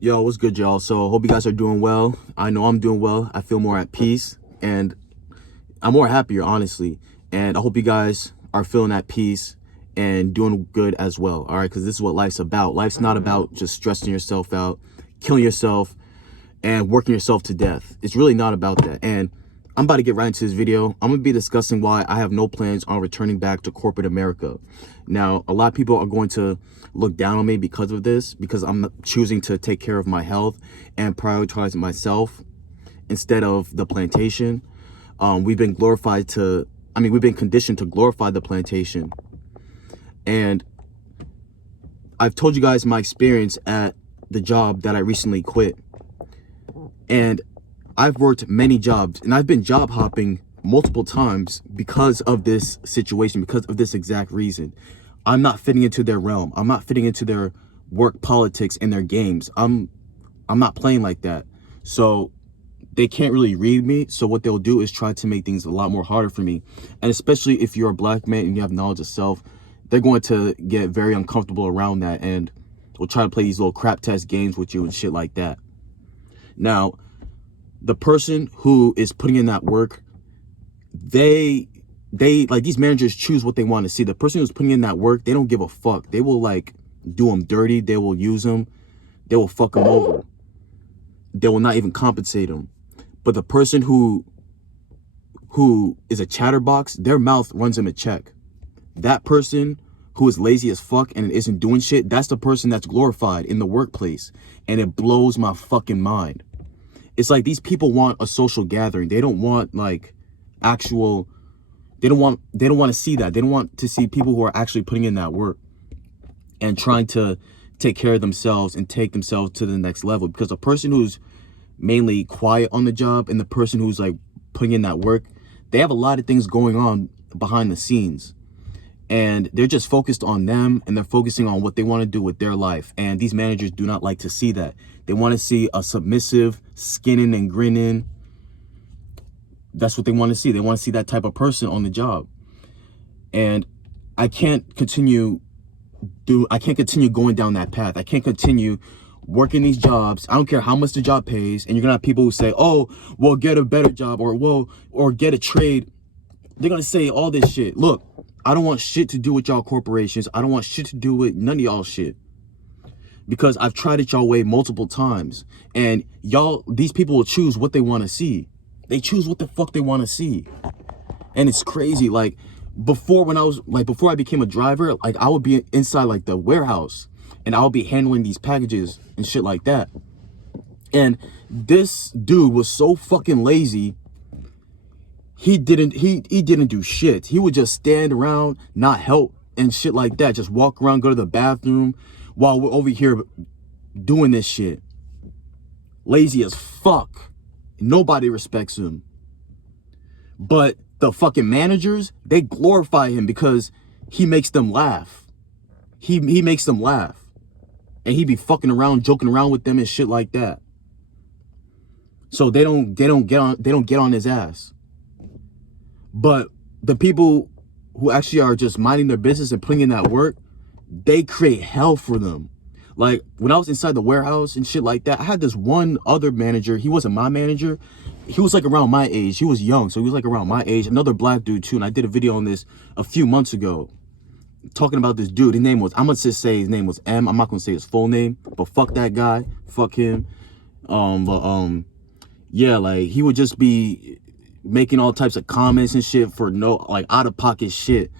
Yo, what's good, y'all? So, hope you guys are doing well. I know I'm doing well. I feel more at peace and I'm more happier, honestly. And I hope you guys are feeling at peace and doing good as well. All right, because this is what life's about. Life's not about just stressing yourself out, killing yourself, and working yourself to death. It's really not about that. And I'm about to get right into this video. I'm going to be discussing why I have no plans on returning back to corporate America. Now, a lot of people are going to look down on me because of this, because I'm choosing to take care of my health and prioritize myself instead of the plantation. We've been we've been conditioned to glorify the plantation. And I've told you guys my experience at the job that I recently quit. And I've worked many jobs and I've been job hopping multiple times because of this situation, because of this exact reason. I'm not fitting into their realm. I'm not fitting into their work politics and their games. I'm not playing like that. So they can't really read me. So what they'll do is try to make things a lot more harder for me. And especially if you're a black man and you have knowledge of self, they're going to get very uncomfortable around that and will try to play these little crap test games with you and shit like that. Now, the person who is putting in that work, they like, these managers choose what they want to see. The person who's putting in that work, they don't give a fuck. They will like do them dirty. They will use them. They will fuck them over. They will not even compensate them. But the person who is a chatterbox, their mouth runs them a check. That person who is lazy as fuck and isn't doing shit, that's the person that's glorified in the workplace. And it blows my fucking mind. It's like these people want a social gathering. They don't want like actual, they don't want to see that. They don't want to see people who are actually putting in that work and trying to take care of themselves and take themselves to the next level. Because a person who's mainly quiet on the job and the person who's like putting in that work, they have a lot of things going on behind the scenes. And they're just focused on them and they're focusing on what they want to do with their life. And these managers do not like to see that. They want to see a submissive, skinning and grinning. That's what they want to see. They want to see that type of person on the job. And I can't continue going down that path. I can't continue working these jobs. I don't care how much the job pays. And you're going to have people who say, oh, well, get a better job, or get a trade. They're going to say all this shit. Look, I don't want shit to do with y'all corporations. I don't want shit to do with none of y'all shit. Because I've tried it y'all way multiple times. And y'all, these people will choose what they want to see. They choose what the fuck they want to see. And it's crazy. Like, before I became a driver, like, I would be inside like the warehouse and I would be handling these packages and shit like that. And this dude was so fucking lazy. He didn't do shit. He would just stand around, not help and shit like that. Just walk around, go to the bathroom while we're over here doing this shit. Lazy as fuck. Nobody respects him. But the fucking managers, they glorify him because he makes them laugh. He makes them laugh. And he be fucking around, joking around with them and shit like that. So they don't get on his ass. But the people who actually are just minding their business and putting in that work, they create hell for them. Like, when I was inside the warehouse and shit like that, I had this one other manager. He wasn't my manager. He was like around my age. He was young, so he was like around my age. Another black dude too, and I did a video on this a few months ago, talking about this dude. His name was, I'm gonna just say his name was M. I'm not gonna say his full name, but fuck that guy. Fuck him. Yeah, like, he would just be making all types of comments and shit for no, like, out of pocket shit.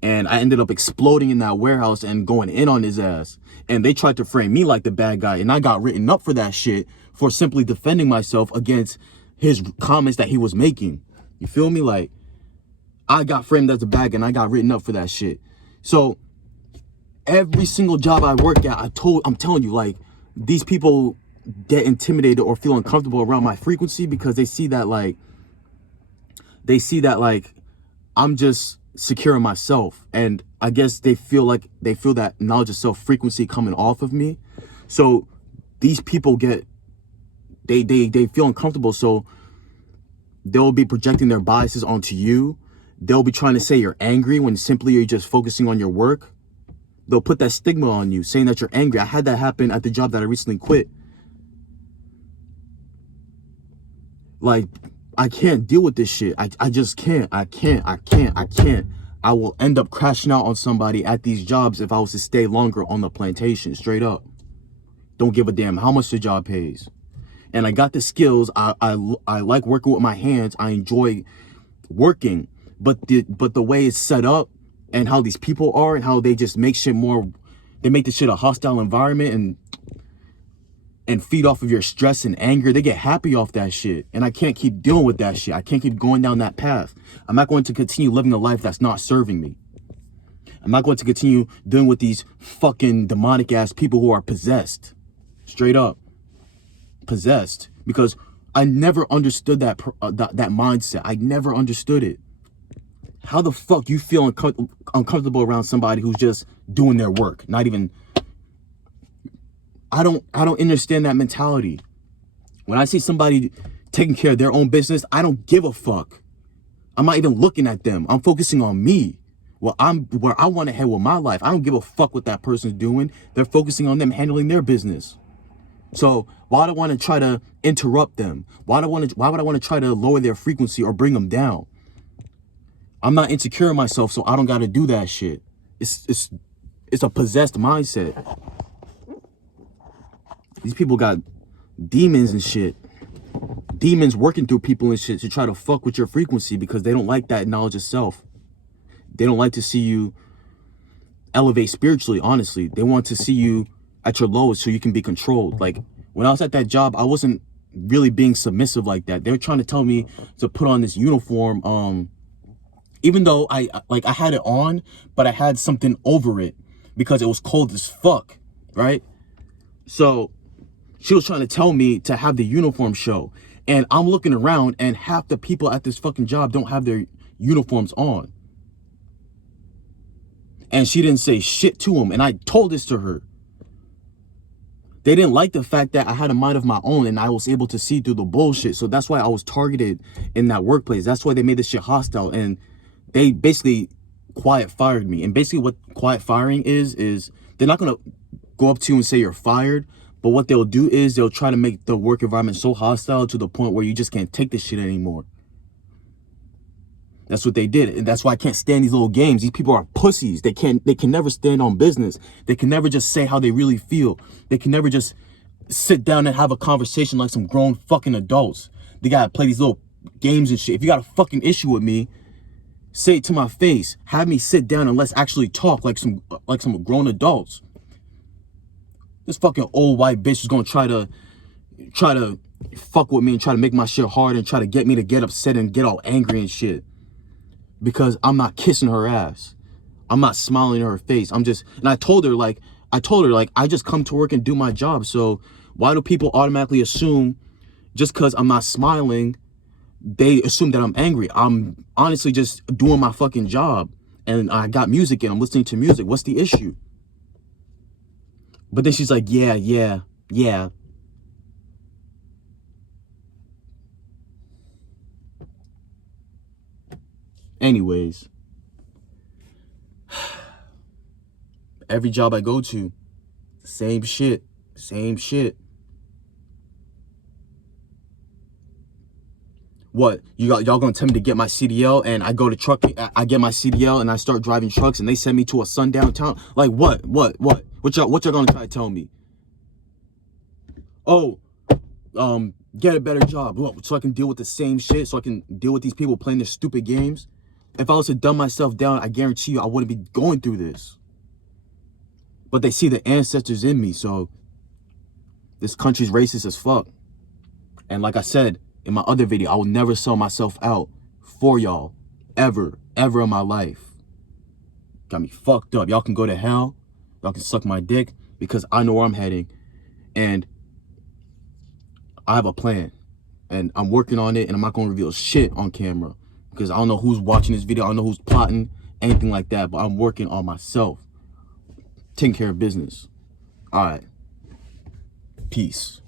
And I ended up exploding in that warehouse and going in on his ass. And they tried to frame me like the bad guy. And I got written up for that shit for simply defending myself against his comments that he was making. You feel me? Like, I got framed as a bad guy and I got written up for that shit. So every single job I work at, I'm telling you, like, these people get intimidated or feel uncomfortable around my frequency because they see that I'm just secure in myself. And I guess they feel that knowledge of self frequency coming off of me. So these people they feel uncomfortable. So they'll be projecting their biases onto you. They'll be trying to say you're angry when simply you're just focusing on your work. They'll put that stigma on you, saying that you're angry. I had that happen at the job that I recently quit. Like, I can't deal with this shit. I just can't. I can't. I will end up crashing out on somebody at these jobs if I was to stay longer on the plantation, straight up. Don't give a damn how much the job pays. And I got the skills. I like working with my hands. I enjoy working. But the way it's set up and how these people are and how they just make shit more, they make this shit a hostile environment and feed off of your stress and anger. They get happy off that shit. And I can't keep dealing with that shit. I can't keep going down that path. I'm not going to continue living a life that's not serving me. I'm not going to continue dealing with these fucking demonic ass people who are possessed. Straight up. Possessed. Because I never understood that mindset. I never understood it. How the fuck you feel uncomfortable around somebody who's just doing their work? Not even... I don't understand that mentality. When I see somebody taking care of their own business, I don't give a fuck. I'm not even looking at them. I'm focusing on me. Where I want to head with my life. I don't give a fuck what that person's doing. They're focusing on them handling their business. So why do I want to try to interrupt them? Why would I want to try to lower their frequency or bring them down? I'm not insecure in myself, so I don't got to do that shit. It's a possessed mindset. These people got demons and shit. Demons working through people and shit to try to fuck with your frequency because they don't like that knowledge of self. They don't like to see you elevate spiritually, honestly. They want to see you at your lowest so you can be controlled. Like, when I was at that job, I wasn't really being submissive like that. They were trying to tell me to put on this uniform, even though I had it on, but I had something over it because it was cold as fuck, right? So she was trying to tell me to have the uniform show. And I'm looking around and half the people at this fucking job don't have their uniforms on. And she didn't say shit to them. And I told this to her. They didn't like the fact that I had a mind of my own and I was able to see through the bullshit. So that's why I was targeted in that workplace. That's why they made this shit hostile. And they basically quiet fired me. And basically what quiet firing is they're not going to go up to you and say you're fired. But what they'll do is they'll try to make the work environment so hostile to the point where you just can't take this shit anymore. That's what they did. And that's why I can't stand these little games. These people are pussies. They can never stand on business. They can never just say how they really feel. They can never just sit down and have a conversation like some grown fucking adults. They gotta play these little games and shit. If you got a fucking issue with me, say it to my face. Have me sit down and let's actually talk like some grown adults. This fucking old white bitch is gonna try to fuck with me and try to make my shit hard and try to get me to get upset and get all angry and shit. Because I'm not kissing her ass. I'm not smiling in her face. And I told her, I just come to work and do my job. So why do people automatically assume just because I'm not smiling, they assume that I'm angry? I'm honestly just doing my fucking job. And I got music and I'm listening to music. What's the issue? But then she's like, yeah. Anyways, every job I go to, same shit. What, y'all gonna tell me to get my CDL and I go to truck, I get my CDL and I start driving trucks and they send me to a sundown town? Like what y'all gonna try to tell me? Oh, get a better job. What, so I can deal with the same shit, so I can deal with these people playing their stupid games? If I was to dumb myself down, I guarantee you I wouldn't be going through this. But they see the ancestors in me, so this country's racist as fuck. And like I said in my other video, I will never sell myself out for y'all. Ever in my life. Got me fucked up. Y'all can go to hell. Y'all can suck my dick because I know where I'm heading. And I have a plan. And I'm working on it and I'm not going to reveal shit on camera. Because I don't know who's watching this video. I don't know who's plotting, anything like that. But I'm working on myself. Taking care of business. All right. Peace.